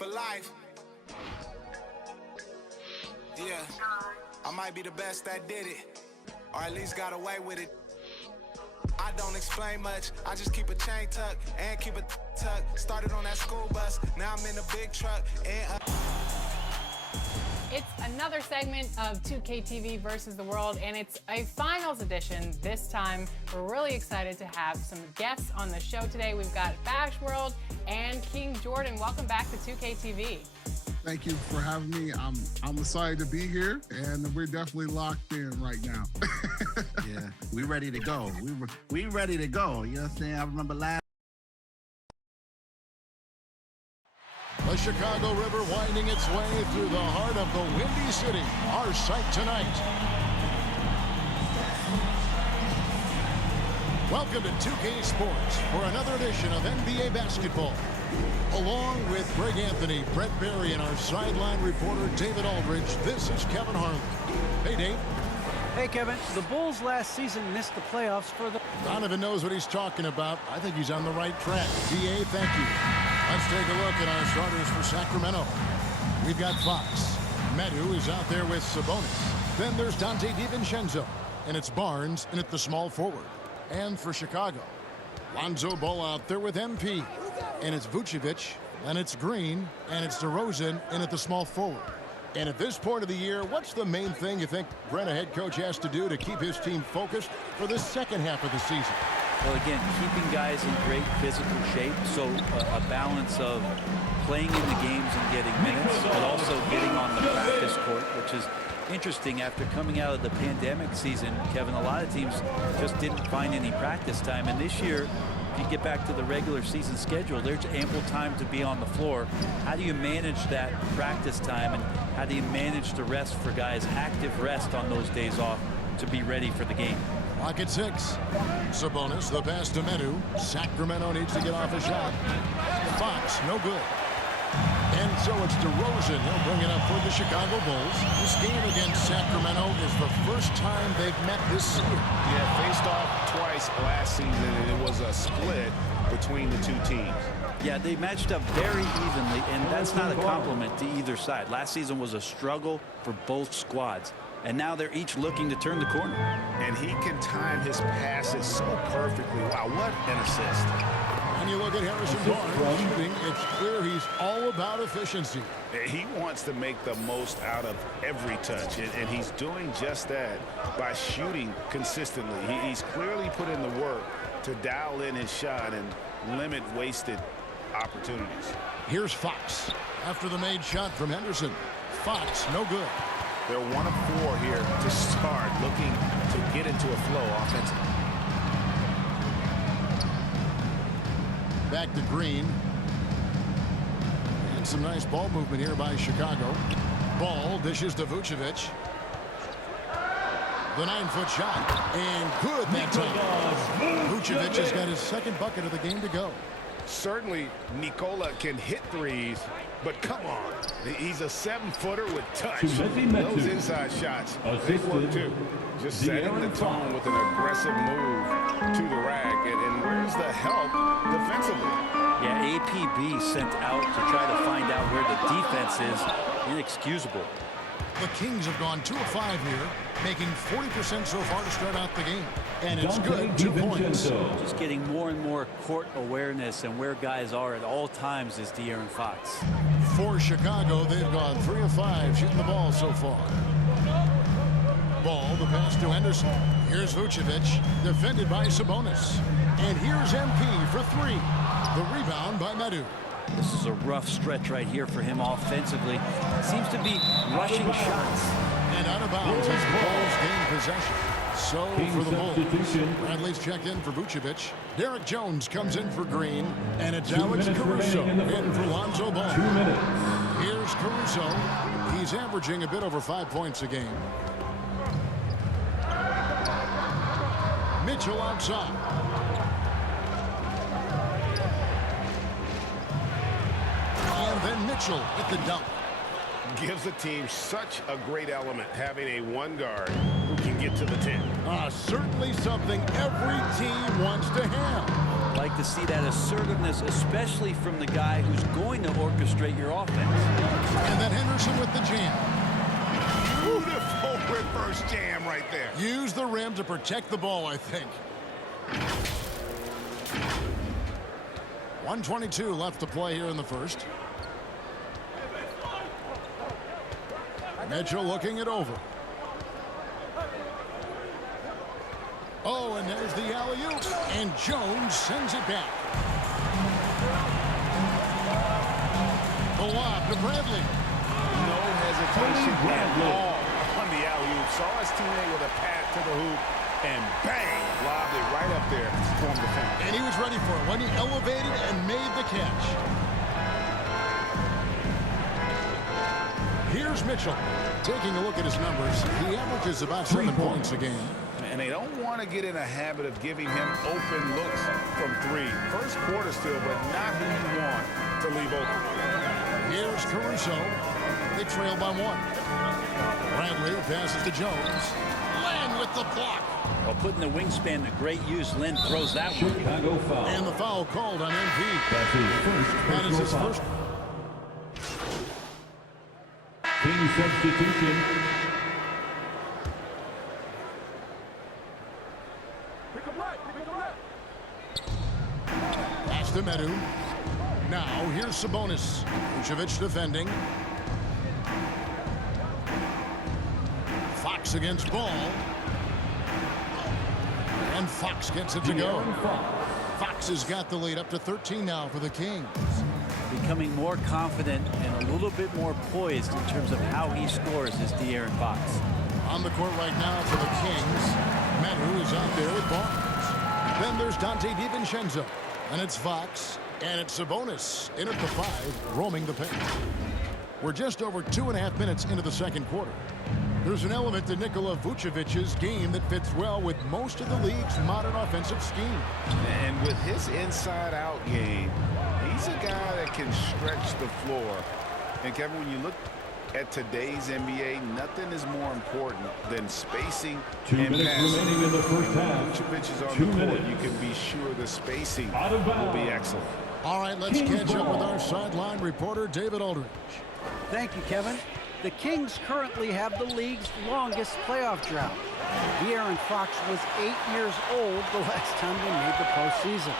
for life. Yeah, I might be the best that did it, or at least got away with it. I don't explain much, I just keep a chain tuck and keep a tuck. Started on that school bus, now I'm in a big truck and It's another segment of 2K TV versus the world, and it's a finals edition this time. We're really excited to have some guests on the show today. We've got Bash World and King Jordan. Welcome back to 2K TV. Thank you for having me. I'm excited to be here, and we're definitely locked in right now. Yeah, we ready to go. We ready to go. You know what I'm saying? I remember last. The Chicago River winding its way through the heart of the Windy City. Our sight tonight. Welcome to 2K Sports for another edition of NBA basketball. Along with Greg Anthony, Brett Berry, and our sideline reporter David Aldridge, this is Kevin Harlan. Hey, Dave. Hey, Kevin. The Bulls last season missed the playoffs for the... Donovan knows what he's talking about. I think he's on the right track. DA, thank you. Let's take a look at our starters for Sacramento. We've got Fox. Medu is out there with Sabonis. Then there's Dante DiVincenzo. And it's Barnes in at the small forward. And for Chicago, Lonzo Ball out there with MP. And it's Vucevic. And it's Green. And it's DeRozan in at the small forward. And at this point of the year, what's the main thing you think Brent, a head coach, has to do to keep his team focused for the second half of the season? Well, again, keeping guys in great physical shape, so a balance of playing in the games and getting minutes, but also getting on the practice court, which is interesting after coming out of the pandemic season. Kevin, a lot of teams just didn't find any practice time, and this year, if you get back to the regular season schedule, there's ample time to be on the floor. How do you manage that practice time, and how do you manage the rest for guys, active rest on those days off to be ready for the game? Clock at 6. Sabonis, the pass to Medu. Sacramento needs to get off a shot. Fox, no good. And so it's DeRozan. He'll bring it up for the Chicago Bulls. This game against Sacramento is the first time they've met this season. Yeah, faced off twice last season, and it was a split between the two teams. Yeah, they matched up very evenly, and that's not a compliment to either side. Last season was a struggle for both squads. And now they're each looking to turn the corner. And he can time his passes so perfectly. Wow, what an assist. And you look at Harrison Barnes shooting, it's clear he's all about efficiency. He wants to make the most out of every touch, and he's doing just that by shooting consistently. He's clearly put in the work to dial in his shot and limit wasted opportunities. Here's Fox. After the made shot from Henderson. Fox, no good. They're 1 of 4 here to start, looking to get into a flow offensively. Back to Green. And some nice ball movement here by Chicago. Ball dishes to Vucevic. The 9-foot shot. And good that time. Vucevic has got his second bucket of the game to go. Certainly, Nikola can hit threes, but come on. He's a 7-footer with touch. Those inside shots, they work too. Just setting the tone with an aggressive move to the rack. And where's the help defensively? Yeah, APB sent out to try to find out where the defense is. Inexcusable. The Kings have gone 2 of 5 here, making 40% so far to start out the game. And it's good, 2 points. Just getting more and more court awareness and where guys are at all times is De'Aaron Fox. For Chicago, they've gone 3 of 5 shooting the ball so far. Ball, the pass to Henderson. Here's Vucevic, defended by Sabonis. And here's MP for 3. The rebound by Medu. This is a rough stretch right here for him offensively. Seems to be rushing shots. And out of bounds as the Bulls gain possession. So for the Bulls, Bradley's checked in for Vucevic. Derek Jones comes in for Green. And it's Alex Caruso in for Lonzo Ball. 2 minutes. Here's Caruso. He's averaging a bit over 5 points a game. Mitchell outside. And then Mitchell at the dunk. Gives the team such a great element having a 1 guard who can get to the 10. Certainly something every team wants to have. Like to see that assertiveness, especially from the guy who's going to orchestrate your offense. And then Henderson with the jam. Beautiful reverse jam right there. Use the rim to protect the ball, I think. 1:22 left to play here in the first. Mitchell looking it over. Oh, and there's the alley-oop. And Jones sends it back. The lob to Bradley. No hesitation at all on the alley-oop. Saw his teammate with a pat to the hoop, and bang, lobbed it right up there from the fence. And he was ready for it when he elevated and made the catch. Here's Mitchell. Taking a look at his numbers, he averages about 7 points a game. And they don't want to get in a habit of giving him open looks from three. First quarter still, but not who you want to leave open. Here's Caruso. They trail by 1. Bradley passes to Jones. Len with the block. Well, putting the wingspan to great use, Len throws that one. Chicago foul. And the foul called on MP. That's his first That is his foul. first. King substitution. Pass to Medu. Now here's Sabonis. Vucevic defending. Fox against Ball. And Fox gets it to go. Fox has got the lead up to 13 now for the Kings. Becoming more confident and a little bit more poised in terms of how he scores is De'Aaron Fox. On the court right now for the Kings. Medu is out there with Barnes. Then there's Dante DiVincenzo. And it's Fox. And it's Sabonis in at the 5, roaming the paint. We're just over 2.5 minutes into the second quarter. There's an element to Nikola Vucevic's game that fits well with most of the league's modern offensive scheme. And with his inside-out game, he's a guy that can stretch the floor. And Kevin, when you look at today's NBA, nothing is more important than spacing 2 and minutes passing. remaining in the first half. Vucevic is on 2 the court. minutes. You can be sure the spacing Out of will be bounds. excellent. All right, let's catch up with our sideline reporter, David Aldridge. Thank you, Kevin. The Kings currently have the league's longest playoff drought. De'Aaron Fox was 8 years old the last time they made the postseason.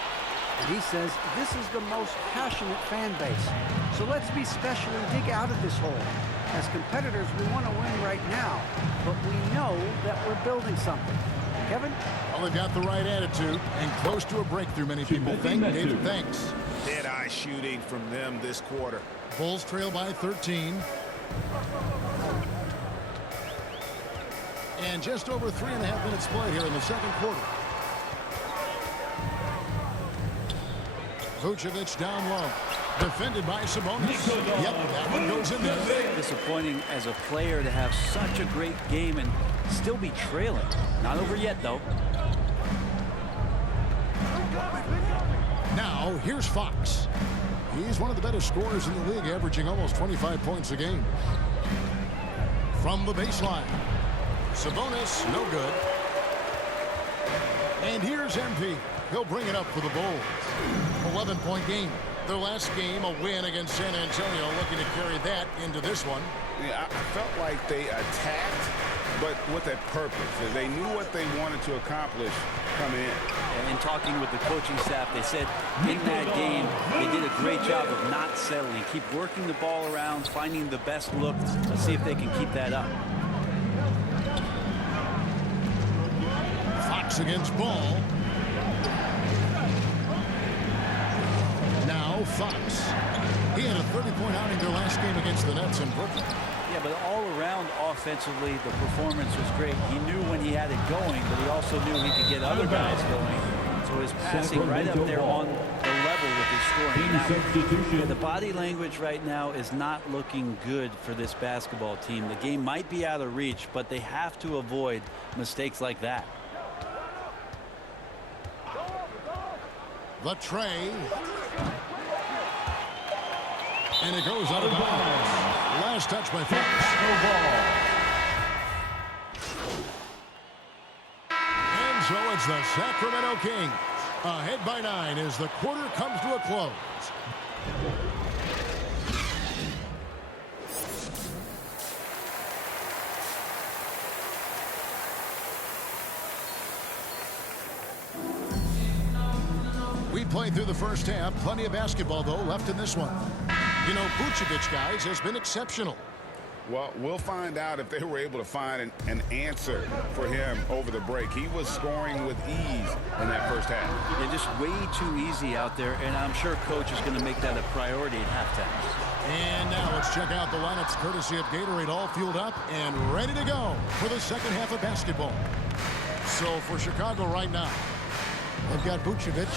And he says this is the most passionate fan base. So let's be special and dig out of this hole. As competitors, we want to win right now, but we know that we're building something. Kevin? Well, they've got the right attitude and close to a breakthrough, many people think. David, thanks. Dead-eye shooting from them this quarter. Bulls trail by 13. And just over 3.5 minutes play here in the second quarter. Vucevic down low. Defended by Sabonis. Yep, that one goes in there. Disappointing as a player to have such a great game and still be trailing. Not over yet, though. Now, here's Fox. He's one of the better scorers in the league, averaging almost 25 points a game. From the baseline. Sabonis, no good. And here's MP. He'll bring it up for the Bulls. 11-point game. Their last game, a win against San Antonio, looking to carry that into this one. Yeah, I felt like they attacked, but with a purpose. They knew what they wanted to accomplish coming in. And in talking with the coaching staff, they said in that game, they did a great job of not settling. Keep working the ball around, finding the best look. Let's see if they can keep that up. Fox against Ball. Now Fox. He had a 30-point outing their last game against the Nets in Brooklyn. Yeah, but all around offensively, the performance was great. He knew when he had it going, but he also knew he could get other guys going. So his passing right up there on the level with his scoring. Now, the body language right now is not looking good for this basketball team. The game might be out of reach, but they have to avoid mistakes like that. The tray. And it goes out of bounds. Last touch by Fox. And so it's the Sacramento Kings Ahead by 9 as the quarter comes to a close. We played through the first half. Plenty of basketball, though, left in this one. You know, Vucevic, guys, has been exceptional. Well, we'll find out if they were able to find an answer for him over the break. He was scoring with ease in that first half. Yeah, just way too easy out there, and I'm sure coach is going to make that a priority at halftime. And now let's check out the lineups courtesy of Gatorade, all fueled up and ready to go for the second half of basketball. So for Chicago right now, they've got Vucevic,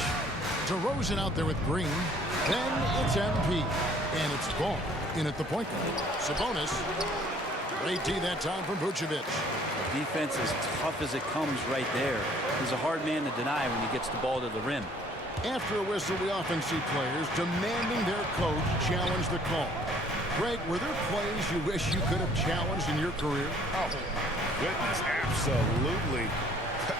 DeRozan out there with Green, then it's MP, and it's Ball in at the point guard. Sabonis, great D that time from Vucevic. Defense is tough as it comes right there. He's a hard man to deny when he gets the ball to the rim. After a whistle, we often see players demanding their coach challenge the call. Greg, were there plays you wish you could have challenged in your career? Oh, goodness, absolutely.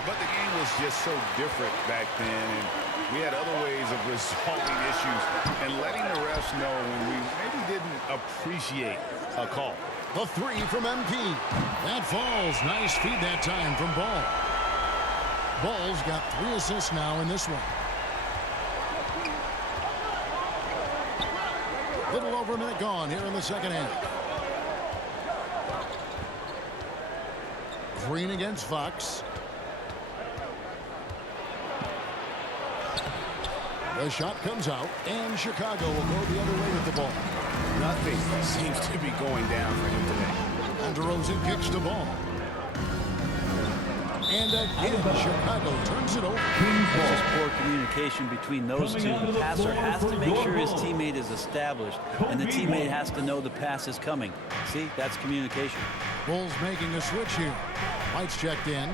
But the game was just so different back then, and we had other ways of resolving issues and letting the refs know when we maybe didn't appreciate a call. The three from MP. That falls. Nice feed that time from Ball. Ball's got 3 assists now in this one. Little over a minute gone here in the second half. Green against Fox. The shot comes out, and Chicago will go the other way with the ball. Nothing seems to be going down for him today. And DeRozan kicks the ball. And again, Chicago turns it over. There's just poor communication between those two. The passer has to make sure his teammate is established, and the teammate has to know the pass is coming. See, that's communication. Bulls making a switch here. White's checked in.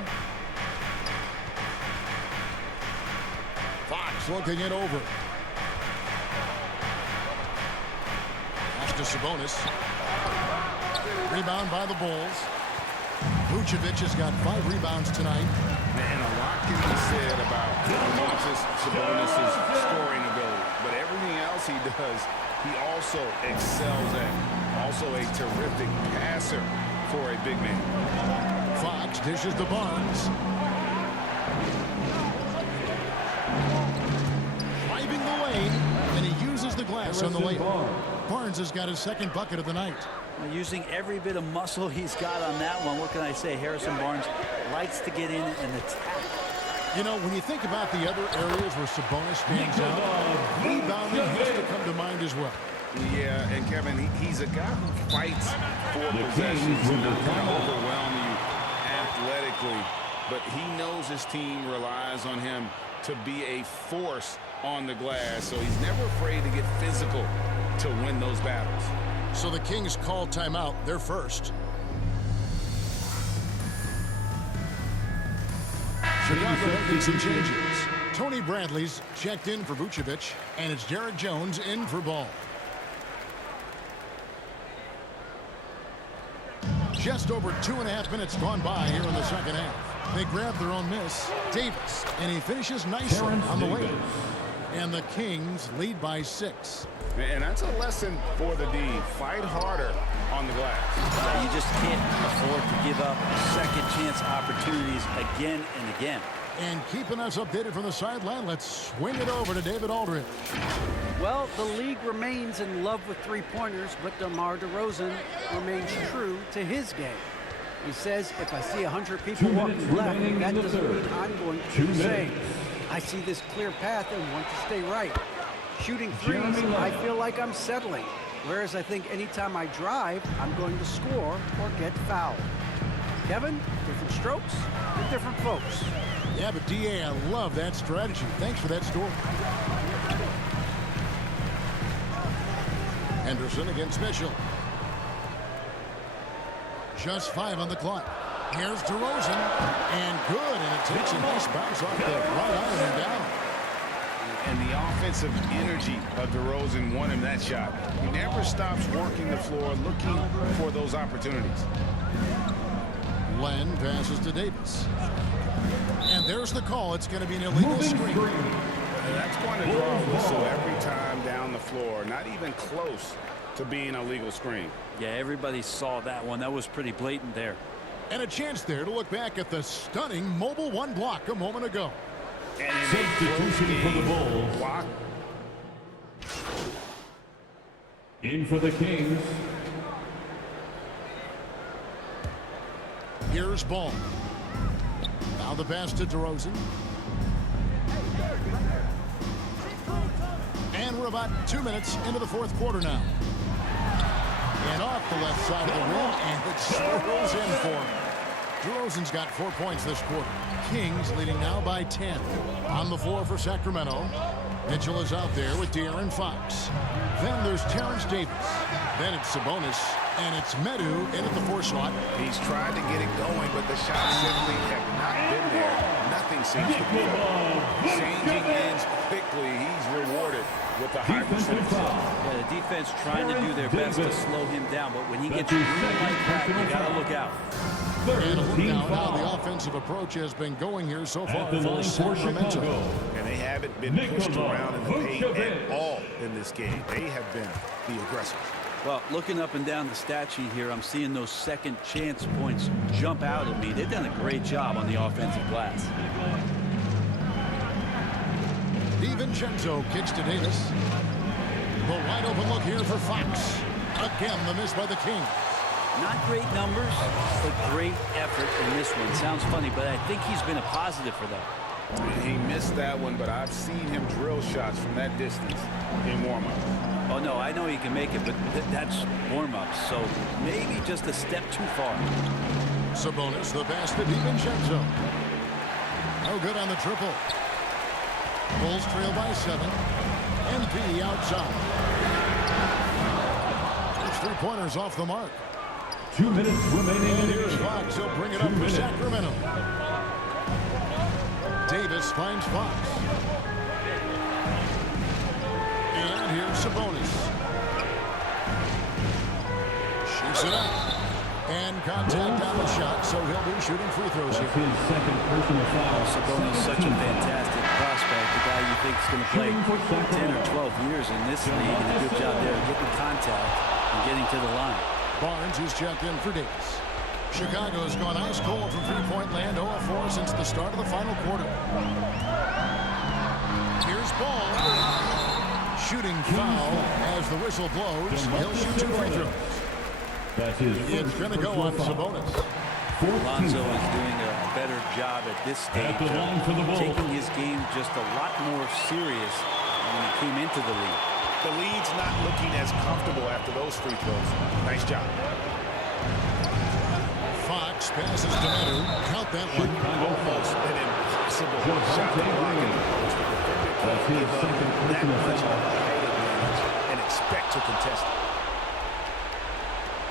Fox looking it over. Pass to Sabonis. Rebound by the Bulls. Vucevic has got 5 rebounds tonight. Man, a lot can be said about Sabonis' scoring ability, but everything else he does, he also excels at. Also a terrific passer for a big man. Fox dishes to Barnes. Driving the lane, and he uses the glass on the layup. Barnes has got his second bucket of the night. Using every bit of muscle he's got on that one. What can I say? Harrison Barnes likes to get in and attack. You know, when you think about the other areas where Sabonis stands out, rebounding has to come to mind as well. Yeah, and Kevin, he's a guy who fights for possessions. He's not going to overwhelm you athletically, but he knows his team relies on him to be a force on the glass, so he's never afraid to get physical to win those battles. So the Kings call timeout. They're first. Chicago making some changes. Tony Bradley's checked in for Vucevic, and it's Derek Jones in for Ball. Just over 2.5 minutes gone by here in the second half. They grab their own miss. Davis, and he finishes nicely on the way. And the Kings lead by 6. And that's a lesson for the D. Fight harder on the glass. You just can't afford to give up second chance opportunities again and again. And keeping us updated from the sideline, let's swing it over to David Aldridge. Well, the league remains in love with three-pointers, but DeMar DeRozan remains true to his game. He says, if I see 100 people walking left, that doesn't mean I'm going to do the same. I see this clear path and want to stay right. Shooting threes, I feel like I'm settling. Whereas I think anytime I drive, I'm going to score or get fouled. Kevin, different strokes for different folks. Yeah, but DA, I love that strategy. Thanks for that story. Henderson against Mitchell. Just 5 on the clock. Here's DeRozan, and good, and it takes a nice bounce off the right iron and down. And the offensive energy of DeRozan won him that shot. He never stops working the floor, looking for those opportunities. Len passes to Davis. And there's the call. It's going to be an illegal screen. That's going to draw a whistle every time down the floor. Not even close to being a legal screen. Yeah, everybody saw that one. That was pretty blatant there. And a chance there to look back at the stunning Mobile One block a moment ago. And Substitution for the Bulls. Block. In for the Kings. Here's Ball. Now the pass to DeRozan. And we're about 2 minutes into the fourth quarter now. And off the left side of the rim, and it swirls in for him. DeRozan's got 4 points this quarter. Kings leading now by 10. On the floor for Sacramento. Mitchell is out there with De'Aaron Fox. Then there's Terrence Davis. Then it's Sabonis. And it's Medu in at the 4 slot. He's tried to get it going, but the shots simply have not been there. Nothing seems to be changing ends quickly. He's rewarded with a high percentage. Yeah, the defense trying to do their best to slow him down, but when he gets room like that, you got to look out. And a look now how the offensive approach has been going here so far for Sacramento. And they haven't been pushed around in the paint at all in this game. They have been the aggressors. Well, looking up and down the stat sheet here, I'm seeing those second chance points jump out at me. They've done a great job on the offensive glass. DiVincenzo kicks to Davis. The wide open look here for Fox. Again, the miss by the Kings. Not great numbers, but great effort in this one. Sounds funny, but I think he's been a positive for them. He missed that one, but I've seen him drill shots from that distance in warm-up. Oh, no, I know he can make it, but that's warm-up, so maybe just a step too far. Sabonis, the pass to DiVincenzo. No good on the triple. Bulls trail by 7. MP outside. It's 3-pointers off the mark. 2 minutes remaining. And here's Fox. He'll bring it up for Sacramento. Davis finds Fox. And here's Sabonis. Shoots it up. And contact on the shot, so he'll be shooting free throws here. His second personal foul. Sabonis is such a fantastic prospect. The guy you think is going to play 10 or 12 years in this league. And a good job there of getting contact and getting to the line. Barnes is checked in for Davis. Chicago's gone ice cold from three-point land, 0-4 since the start of the final quarter. Here's Ball. Shooting foul as the whistle blows. He'll shoot 2 free throws. That's his It's going to go on Sabonis. Lonzo is doing a better job at this stage of taking his game just a lot more serious when he came into the league. The lead's not looking as comfortable after those free throws. Nice job. Fox passes to Medu. Count that one. Almost an impossible shot to block it. That's his second personal foul. And expect to contest it.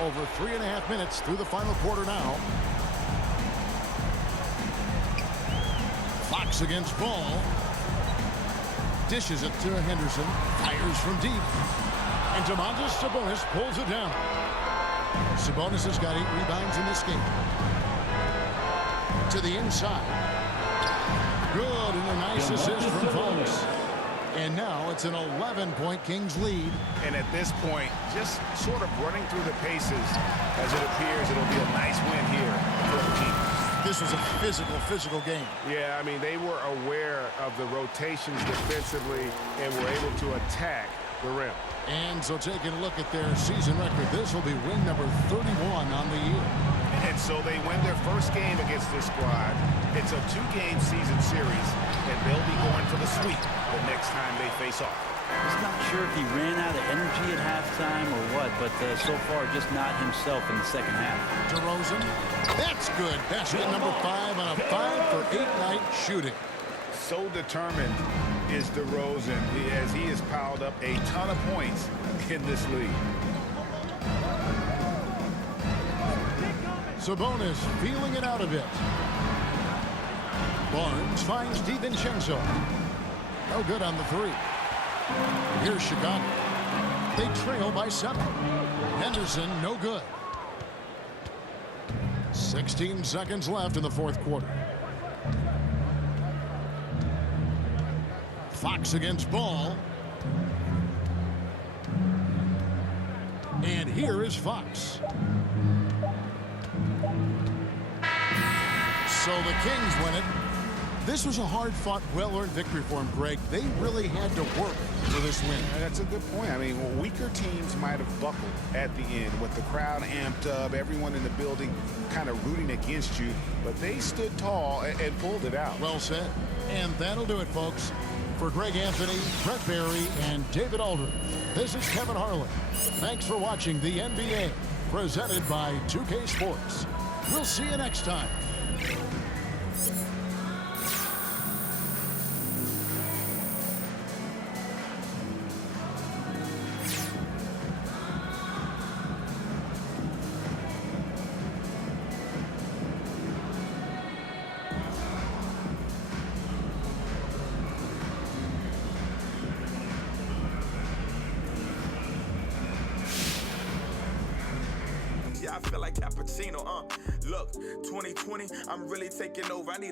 Over 3.5 minutes through the final quarter now. Fox against Ball. Dishes it to Henderson. Fires from deep. And Domantas Sabonis pulls it down. Sabonis has got 8 rebounds in this game. To the inside. Good, and a nice assist from Fox. And now it's an 11-point Kings lead. And at this point, just sort of running through the paces, as it appears it'll be a nice win here for the Kings. This was a physical game. Yeah, I mean, they were aware of the rotations defensively and were able to attack the rim. And so taking a look at their season record, this will be win number 31 on the year. And so they win their first game against this squad. It's a 2-game season series, and they'll be going for the sweep the next time they face off. He's not sure if he ran out of energy at halftime or what, but so far just not himself in the second half. DeRozan, that's good. Basket number 5 on a 5-for-8 night shooting. So determined is DeRozan as he has piled up a ton of points in this league. Sabonis feeling it out a bit. Barnes finds DiVincenzo. No good on the 3. Here's Chicago. They trail by 7. Henderson, no good. 16 seconds left in the fourth quarter. Fox against Ball. And here is Fox. So the Kings win it. This was a hard-fought, well-earned victory for them, Greg. They really had to work for this win. That's a good point. I mean, weaker teams might have buckled at the end with the crowd amped up, everyone in the building kind of rooting against you, but they stood tall and pulled it out. Well said. And that'll do it, folks. For Greg Anthony, Brett Barry, and David Aldridge, this is Kevin Harlan. Thanks for watching the NBA, presented by 2K Sports. We'll see you next time. I feel like cappuccino, look, 2020, I'm really taking over. I need